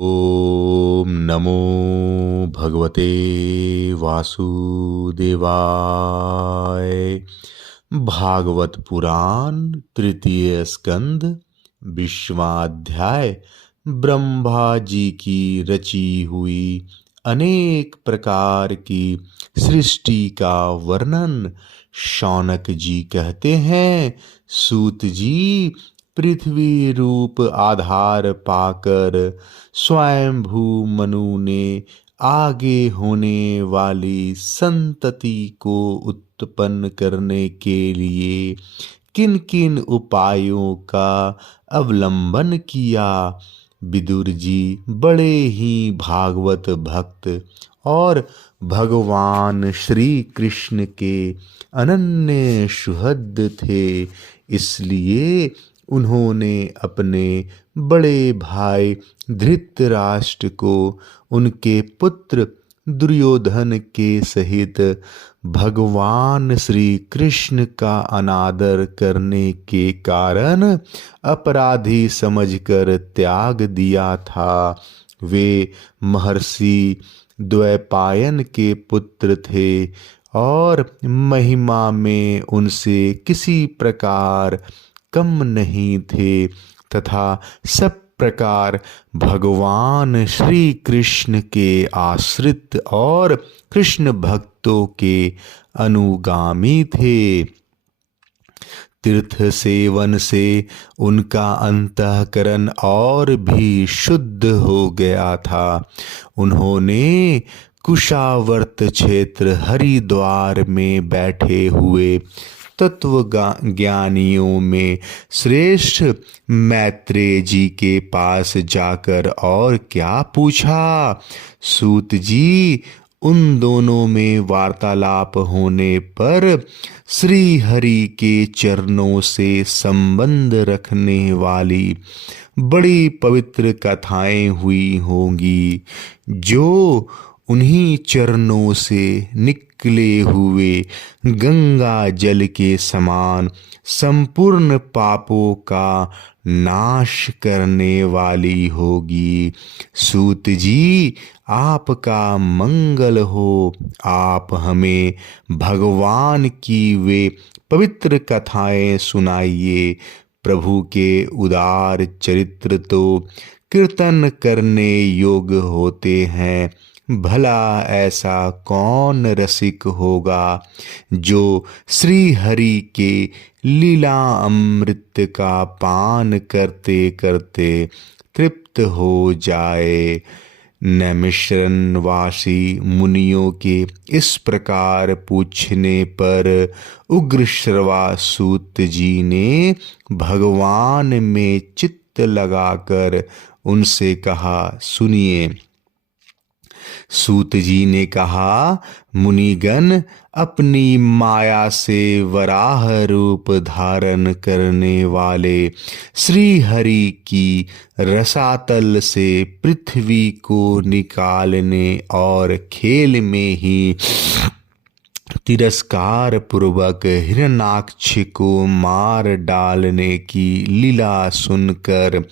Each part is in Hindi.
ओम नमो भगवते वासुदेवाय। भागवत पुराण तृतीय स्कंद विश्वाध्याय। ब्रह्मा जी की रची हुई अनेक प्रकार की सृष्टि का वर्णन। शौनक जी कहते हैं, सूत जी पृथ्वी रूप आधार पाकर स्वयंभू मनु ने आगे होने वाली संतति को उत्पन्न करने के लिए किन किन उपायों का अवलंबन किया। विदुर जी बड़े ही भागवत भक्त और भगवान श्री कृष्ण के अनन्य सुहृद थे, इसलिए उन्होंने अपने बड़े भाई धृतराष्ट्र को उनके पुत्र दुर्योधन के सहित भगवान श्री कृष्ण का अनादर करने के कारण अपराधी समझकर त्याग दिया था। वे महर्षि द्वैपायन के पुत्र थे और महिमा में उनसे किसी प्रकार कम नहीं थे तथा सब प्रकार भगवान श्री कृष्ण के आश्रित और कृष्ण भक्तों के अनुगामी थे। तीर्थ सेवन से उनका अंतःकरण और भी शुद्ध हो गया था। उन्होंने कुशावर्त क्षेत्र हरिद्वार में बैठे हुए तत्व ज्ञानियों में श्रेष्ठ मैत्रेय जी के पास जाकर और क्या पूछा। सूत जी उन दोनों में वार्तालाप होने पर श्री हरि के चरणों से संबंध रखने वाली बड़ी पवित्र कथाएं हुई होंगी, जो उन्हीं चरणों से निकले हुए गंगा जल के समान संपूर्ण पापों का नाश करने वाली होगी। सूत जी आपका मंगल हो। आप हमें भगवान की वे पवित्र कथाएं सुनाइए। प्रभु के उदार चरित्र तो कीर्तन करने योग्य होते हैं। भला ऐसा कौन रसिक होगा जो श्री हरि के लीला अमृत का पान करते करते तृप्त हो जाए। नैमिषारण्यवासी मुनियों के इस प्रकार पूछने पर उग्रश्रवा सूत जी ने भगवान में चित्त लगाकर उनसे कहा, सुनिए। सूत जी ने कहा, मुनिगण, अपनी माया से वराह रूप धारण करने वाले श्री हरि की रसातल से पृथ्वी को निकालने और खेल में ही तिरस्कार पूर्वक हिरण्याक्ष को मार डालने की लीला सुनकर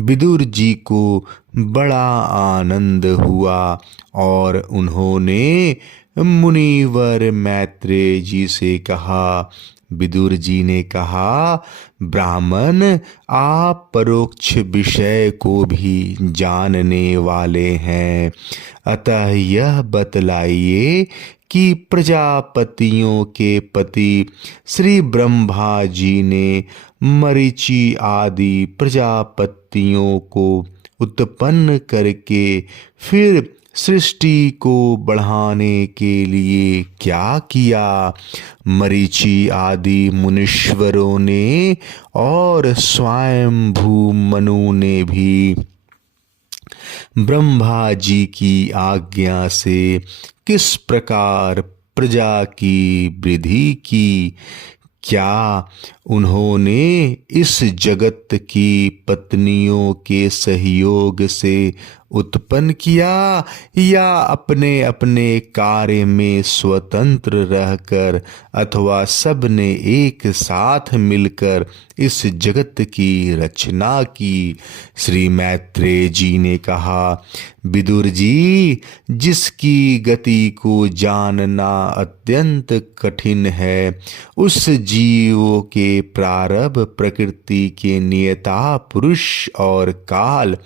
विदुर जी को बड़ा आनंद हुआ और उन्होंने मुनिवर मैत्रेय जी से कहा। विदुर जी ने कहा, ब्राह्मण, आप परोक्ष विषय को भी जानने वाले हैं, अतः यह बतलाइए कि प्रजापतियों के पति श्री ब्रह्मा जी ने मरीचि आदि प्रजापतियों को उत्पन्न करके फिर सृष्टि को बढ़ाने के लिए क्या किया। मरीचि आदि मुनीश्वरों ने और स्वयंभू मनु ने भी ब्रह्मा जी की आज्ञा से किस प्रकार प्रजा की वृद्धि की। क्या उन्होंने इस जगत की पत्नियों के सहयोग से उत्पन्न किया या अपने अपने कार्य में स्वतंत्र रहकर अथवा सब ने एक साथ मिलकर इस जगत की रचना की। श्री मैत्रेय जी ने कहा, विदुर जी, जिसकी गति को जानना अत्यंत कठिन है, उस जीव के प्रारब्ध, प्रकृति के नियता, पुरुष और काल,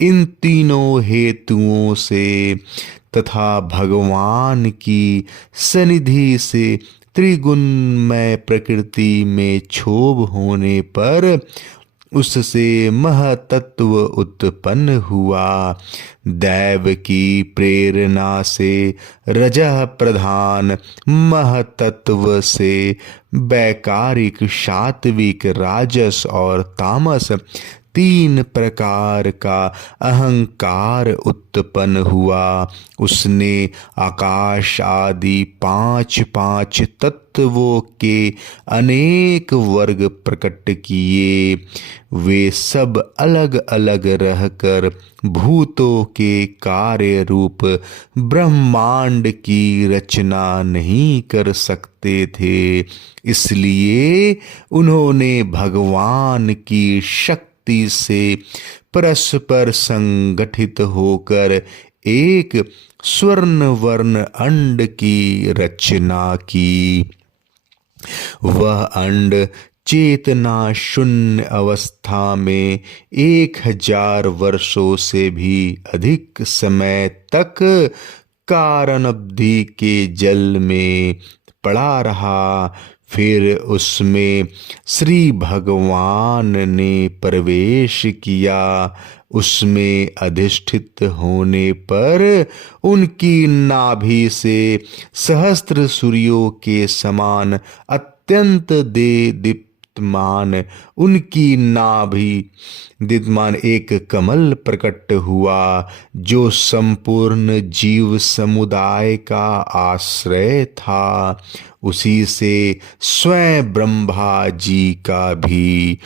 इन तीनों हेतुओं से तथा भगवान की सनिधि से त्रिगुणमय प्रकृति में क्षोभ होने पर उससे महतत्व उत्पन्न हुआ। दैव की प्रेरणा से रजः प्रधान महतत्व से वैकारिक, सात्विक, राजस और तामस तीन प्रकार का अहंकार उत्पन्न हुआ। उसने आकाश आदि पांच पांच तत्वों के अनेक वर्ग प्रकट किए। वे सब अलग अलग रहकर भूतों के कार्य रूप ब्रह्मांड की रचना नहीं कर सकते थे। इसलिए उन्होंने भगवान की शक्ति से परस्पर संगठित होकर एक स्वर्ण वर्ण अंड की रचना की। वह अंड चेतना शून्य अवस्था में 1000 वर्षों से भी अधिक समय तक कारण अवधि के जल में पड़ा रहा। फिर उसमें श्री भगवान ने प्रवेश किया। उसमें अधिष्ठित होने पर उनकी नाभि से सहस्त्र सूर्यों के समान अत्यंत दीप्तमान उनकी नाभि दीप्तमान एक कमल प्रकट हुआ, जो संपूर्ण जीव समुदाय का आश्रय था। उसी से स्वयं ब्रह्मा जी का भी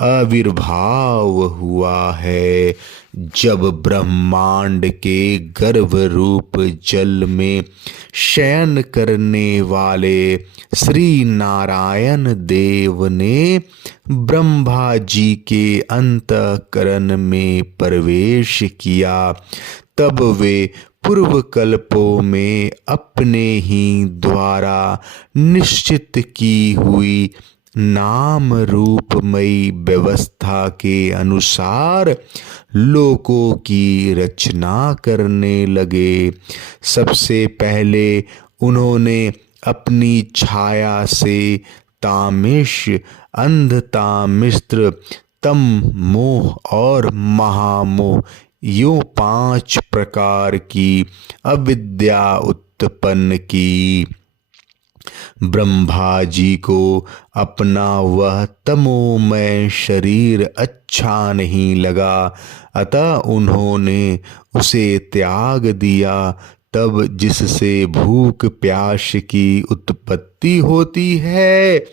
आविर्भाव हुआ है। जब ब्रह्मांड के गर्भ रूप जल में शयन करने वाले श्री नारायण देव ने ब्रह्मा जी के अंतःकरण में प्रवेश किया, तब वे पूर्व कल्पों में अपने ही द्वारा निश्चित की हुई नाम रूपमयी व्यवस्था के अनुसार लोकों की रचना करने लगे। सबसे पहले उन्होंने अपनी छाया से तामिश, अंधतामिस्त्र, तम मोह और महामोह यूं 5 प्रकार की अविद्या उत्पन्न की। ब्रह्मा जी को अपना वह तमोमय शरीर अच्छा नहीं लगा, अतः उन्होंने उसे त्याग दिया। तब जिससे भूख प्यास की उत्पत्ति होती है,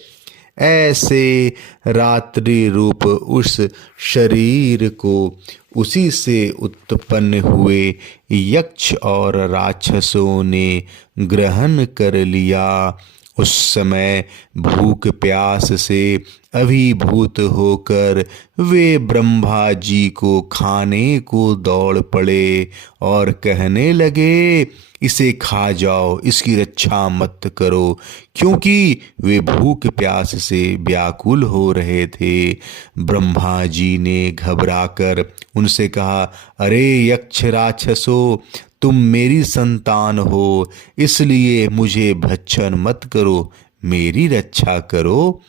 ऐसे रात्रि रूप उस शरीर को उसी से उत्पन्न हुए यक्ष और राक्षसों ने ग्रहण कर लिया। उस समय भूख प्यास से अभिभूत होकर वे ब्रह्मा जी को खाने को दौड़ पड़े और कहने लगे, इसे खा जाओ, इसकी रक्षा मत करो, क्योंकि वे भूख प्यास से व्याकुल हो रहे थे। ब्रह्मा जी ने घबराकर उनसे कहा, अरे यक्ष राक्षसों, तुम मेरी संतान हो, इसलिए मुझे भक्षण मत करो, मेरी रक्षा करो।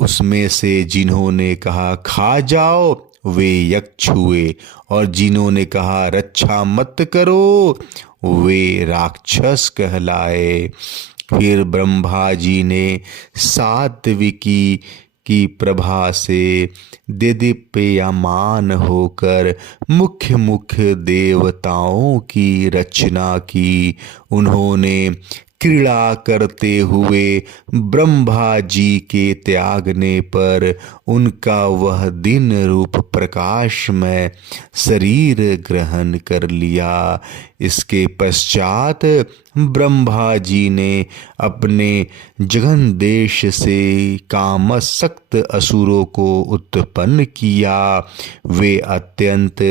उसमें से जिन्होंने कहा खा जाओ, वे यक्ष हुए, और जिन्होंने कहा रक्षा मत करो, वे राक्षस कहलाए। फिर ब्रह्मा जी ने सात्विकी की प्रभा से दिदीप्यमान होकर मुख्य मुख्य देवताओं की रचना की। उन्होंने क्रीड़ा करते हुए ब्रह्मा जी के त्यागने पर उनका वह दिन रूप प्रकाश में शरीर ग्रहण कर लिया। इसके पश्चात ब्रह्मा जी ने अपने जगन देश से कामासक्त असुरों को उत्पन्न किया। वे अत्यंत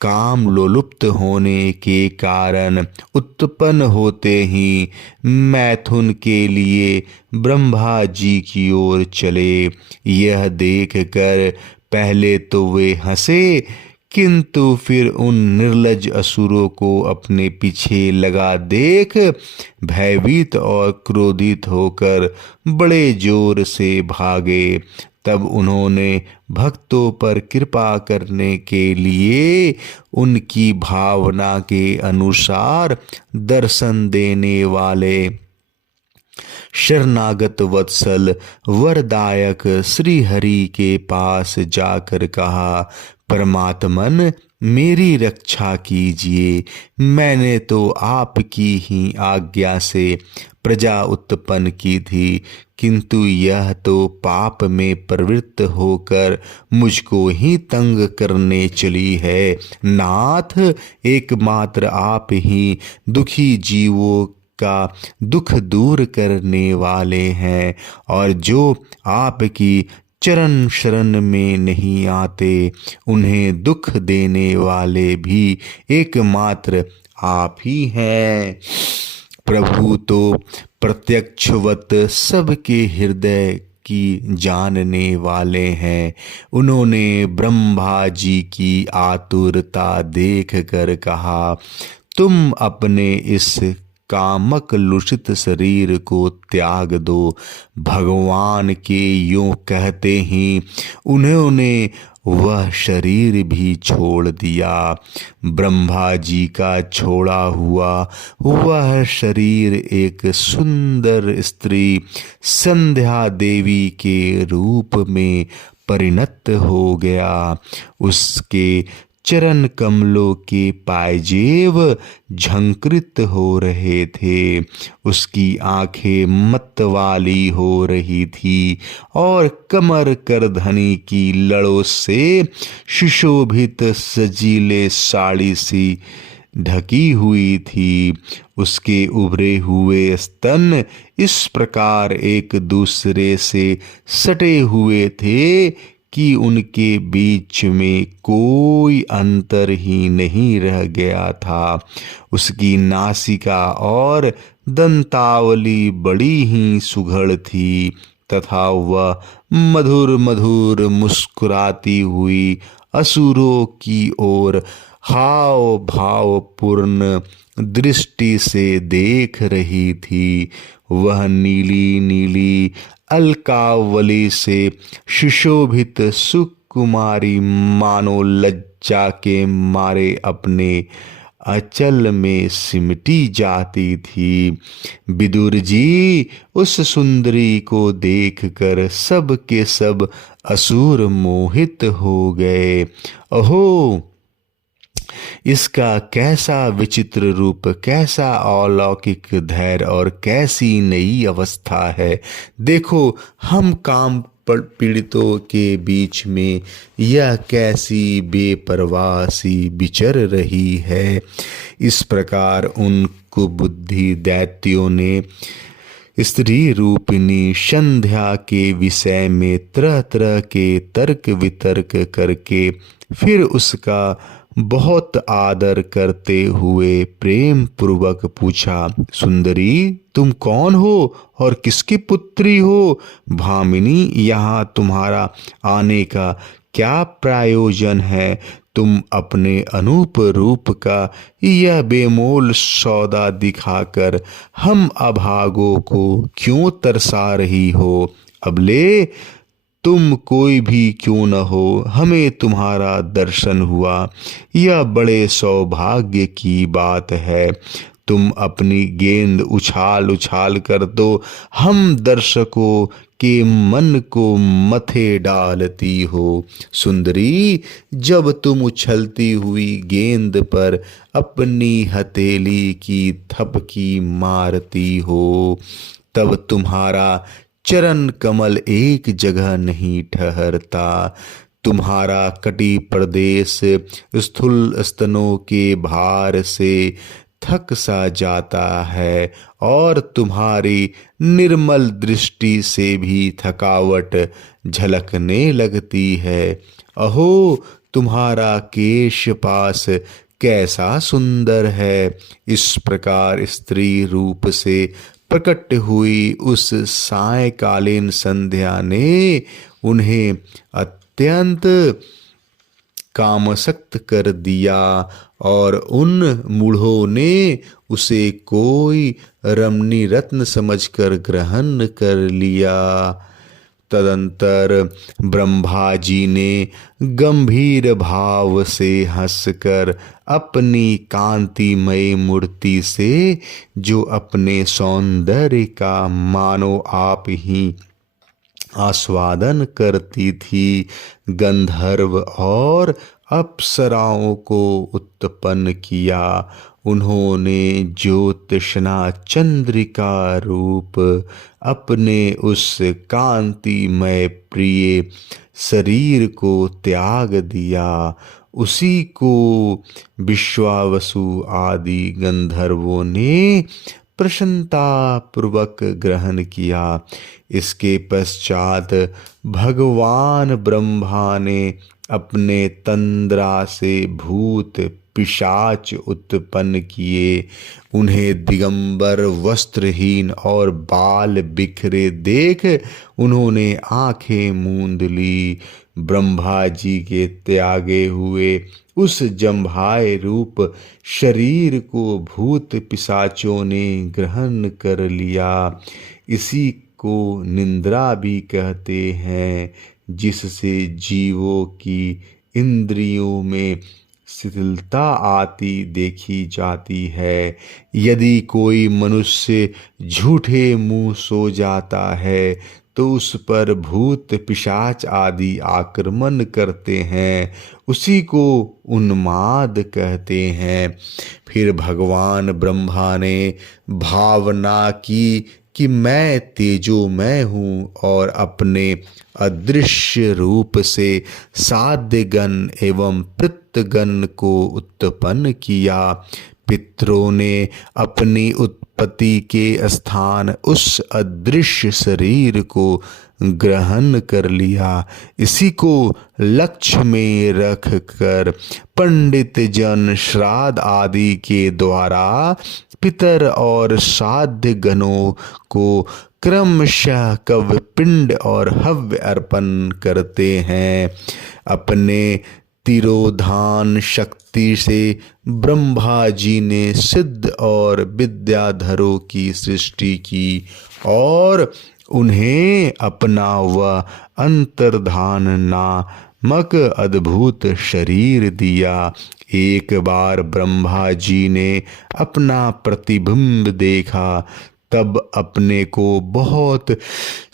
काम लोलुप्त होने के कारण उत्पन्न होते ही मैथुन के लिए ब्रह्मा जी की ओर चले। यह देखकर पहले तो वे हंसे, किंतु फिर उन निर्लज असुरों को अपने पीछे लगा देख भयभीत और क्रोधित होकर बड़े जोर से भागे। तब उन्होंने भक्तों पर कृपा करने के लिए उनकी भावना के अनुसार दर्शन देने वाले शरणागत वत्सल वरदायक श्री हरि के पास जाकर कहा, परमात्मन मेरी रक्षा कीजिए। मैंने तो आपकी ही आज्ञा से प्रजा उत्पन्न की थी, किंतु यह तो पाप में प्रवृत्त होकर मुझको ही तंग करने चली है। नाथ, एकमात्र आप ही दुखी जीवों का दुख दूर करने वाले हैं, और जो आपकी चरण शरण में नहीं आते उन्हें दुख देने वाले भी एकमात्र आप ही हैं। प्रभु तो प्रत्यक्षवत सबके हृदय की जानने वाले हैं। उन्होंने ब्रह्मा जी की आतुरता देखकर कहा, तुम अपने इस कामक लुषित शरीर को त्याग दो। भगवान के यूं कहते ही उन्होंने वह शरीर भी छोड़ दिया। ब्रह्मा जी का छोड़ा हुआ वह शरीर एक सुंदर स्त्री संध्या देवी के रूप में परिणत हो गया। उसके चरण कमलों के पायजेब झंकृत हो रहे थे, उसकी आंखें मतवाली हो रही थी और कमर करधनी की लड़ों से सुशोभित सजीले साड़ी सी ढकी हुई थी। उसके उभरे हुए स्तन इस प्रकार एक दूसरे से सटे हुए थे कि उनके बीच में कोई अंतर ही नहीं रह गया था। उसकी नासिका और दंतावली बड़ी ही सुघड़ थी तथा वह मधुर मधुर मुस्कुराती हुई असुरों की ओर हाव भाव पूर्ण दृष्टि से देख रही थी। वह नीली नीली अलकावली से सुशोभित सुकुमारी मानो लज्जा के मारे अपने अचल में सिमटी जाती थी। विदुर जी उस सुंदरी को देखकर सब के सब असुर मोहित हो गए। अहो, इसका कैसा विचित्र रूप, कैसा अलौकिक धैर्य और कैसी नई अवस्था है। देखो, हम काम पीड़ितों के बीच में यह कैसी बेपरवाह सी विचर रही है। इस प्रकार उन कुबुद्धि दैत्यों ने स्त्री रूपिणी संध्या के विषय में तरह तरह के तर्क वितर्क करके फिर उसका बहुत आदर करते हुए प्रेम पूर्वक पूछा, सुंदरी तुम कौन हो और किसकी पुत्री हो? भामिनी, यहाँ तुम्हारा आने का क्या प्रयोजन है? तुम अपने अनूप रूप का यह बेमोल सौदा दिखाकर हम अभागों को क्यों तरसा रही हो? अबले तुम कोई भी क्यों न हो, हमें तुम्हारा दर्शन हुआ, यह बड़े सौभाग्य की बात है। तुम अपनी गेंद उछाल उछाल कर दो, हम दर्शकों के मन को मथे डालती हो। सुंदरी, जब तुम उछलती हुई गेंद पर अपनी हथेली की थपकी मारती हो, तब तुम्हारा चरण कमल एक जगह नहीं ठहरता। तुम्हारा कटी प्रदेश स्थूल स्तनों के भार से थक सा जाता है और तुम्हारी निर्मल दृष्टि से भी थकावट झलकने लगती है। अहो, तुम्हारा केश पास कैसा सुंदर है। इस प्रकार स्त्री रूप से प्रकट हुई उस सायंकालीन संध्या ने उन्हें अत्यंत कामसक्त कर दिया और उन मूढ़ों ने उसे कोई रमणी रत्न समझकर ग्रहण कर लिया। तदंतर ब्रह्मा जी ने गंभीर भाव से हंसकर अपनी कांतिमय मूर्ति से, जो अपने सौंदर्य का मानो आप ही आस्वादन करती थी, गंधर्व और अप्सराओं को उत्पन्न किया। उन्होंने ज्योतिषना चंद्रिका रूप अपने उस कांतिमय प्रिय शरीर को त्याग दिया। उसी को विश्वावसु आदि गंधर्वों ने प्रसन्नता पूर्वक ग्रहण किया। इसके पश्चात भगवान ब्रह्मा ने अपने तंद्रा से भूत पिशाच उत्पन्न किए। उन्हें दिगंबर वस्त्रहीन और बाल बिखरे देख उन्होंने आंखें मूंद ली। ब्रह्मा जी के त्यागे हुए उस जम्भाए रूप शरीर को भूत पिशाचों ने ग्रहण कर लिया। इसी को निद्रा भी कहते हैं, जिससे जीवों की इंद्रियों में शिथिलता आती देखी जाती है। यदि कोई मनुष्य झूठे मुंह सो जाता है तो उस पर भूत पिशाच आदि आक्रमण करते हैं। उसी को उन्माद कहते हैं। फिर भगवान ब्रह्मा ने भावना की कि मैं तेजोमय हूँ और अपने अदृश्य रूप से साध्यगण एवं पितृगण को उत्पन्न किया। पितरों ने अपनी उत्पत्ति के स्थान उस अदृश्य शरीर को ग्रहण कर लिया। इसी को लक्ष्य में रख कर पंडित जन श्राद्ध आदि के द्वारा पितर और साध्य गणों को क्रमशः कव पिंड और हव्य अर्पण करते हैं। अपने तिरोधान शक्ति से ब्रह्मा जी ने सिद्ध और विद्याधरों की सृष्टि की और उन्हें अपना वह अंतर्धान नामक अद्भुत शरीर दिया। एक बार ब्रह्मा जी ने अपना प्रतिबिंब देखा, तब अपने को बहुत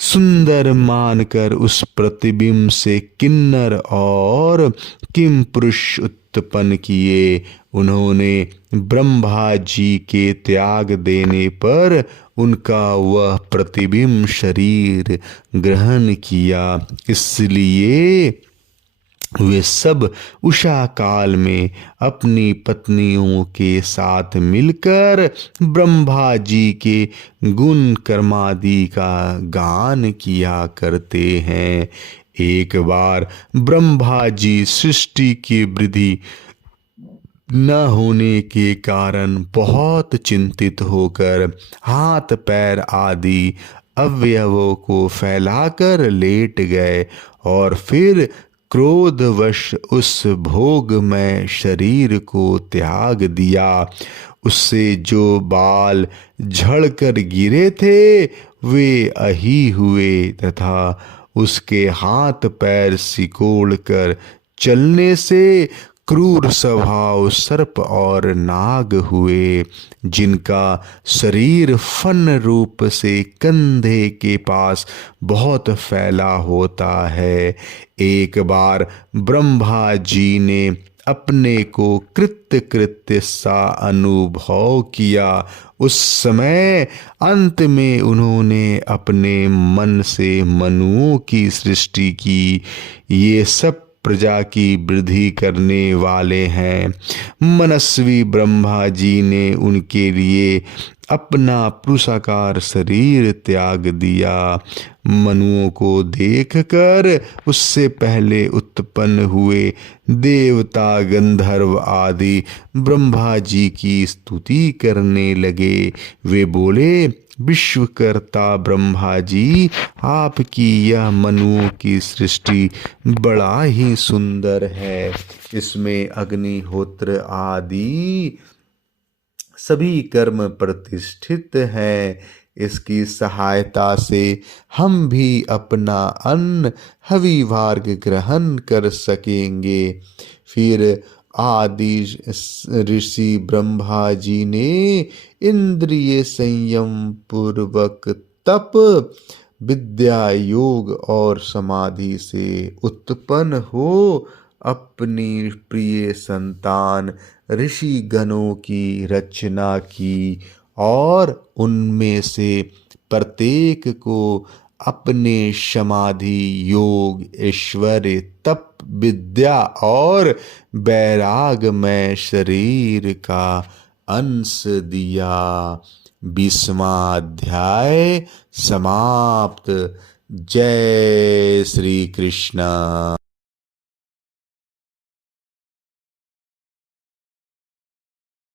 सुंदर मानकर उस प्रतिबिंब से किन्नर और किम पुरुष उत्पन्न किए। उन्होंने ब्रह्मा जी के त्याग देने पर उनका वह प्रतिबिंब शरीर ग्रहण किया। इसलिए वे सब उषा काल में अपनी पत्नियों के साथ मिलकर ब्रह्मा जी के गुण कर्मादि का गान किया करते हैं। एक बार ब्रह्मा जी सृष्टि की वृद्धि न होने के कारण बहुत चिंतित होकर हाथ पैर आदि अवयवों को फैलाकर लेट गए और फिर क्रोधवश उस भोगमय शरीर को त्याग दिया। उससे जो बाल झड़कर गिरे थे वे अही हुए तथा उसके हाथ पैर सिकोड़ कर चलने से क्रूर स्वभाव सर्प और नाग हुए, जिनका शरीर फन रूप से कंधे के पास बहुत फैला होता है। एक बार ब्रह्मा जी ने अपने को कृत्य कृत्य सा अनुभव किया। उस समय अंत में उन्होंने अपने मन से मनुओं की सृष्टि की। ये सब प्रजा की वृद्धि करने वाले हैं। मनस्वी ब्रह्मा जी ने उनके लिए अपना पुरुषाकार शरीर त्याग दिया। मनुओं को देखकर उससे पहले उत्पन्न हुए देवता गंधर्व आदि ब्रह्मा जी की स्तुति करने लगे। वे बोले, विश्वकर्ता ब्रह्मा जी, आपकी यह मनुओं की सृष्टि बड़ा ही सुंदर है। इसमें अग्निहोत्र आदि सभी कर्म प्रतिष्ठित हैं। इसकी सहायता से हम भी अपना अन्न हविवार्ग ग्रहण कर सकेंगे। फिर आदि ऋषि ब्रह्मा जी ने इंद्रिय संयम पूर्वक तप, विद्या, योग और समाधि से उत्पन्न हो अपनी प्रिय संतान ऋषि गणों की रचना की और उनमें से प्रत्येक को अपने समाधि, योग, ऐश्वर्य, तप, विद्या और वैरागमय शरीर का अंश दिया। 20वां अध्याय समाप्त। जय श्री कृष्ण।